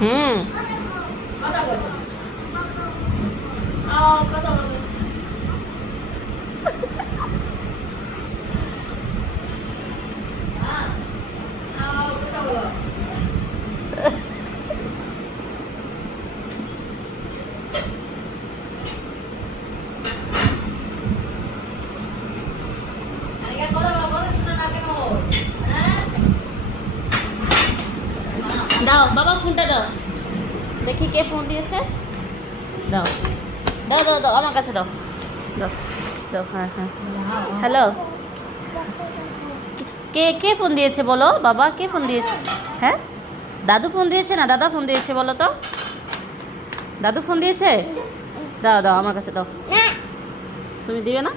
হুম। দাও বাবা, ফোনটা দাও, দেখি কে ফোন দিয়েছে। দাও দাও দাও দাও, আমার কাছে দাও, দাও দাও। হ্যাঁ হ্যাঁ, হ্যালো, কে কে ফোন দিয়েছে বলো বাবা, কে ফোন দিয়েছে? হ্যাঁ, দাদু ফোন দিয়েছে না দাদা ফোন দিয়েছে বলো তো? দাদু ফোন দিয়েছে? দাও দাও, আমার কাছে দাও। তুমি দিবে না?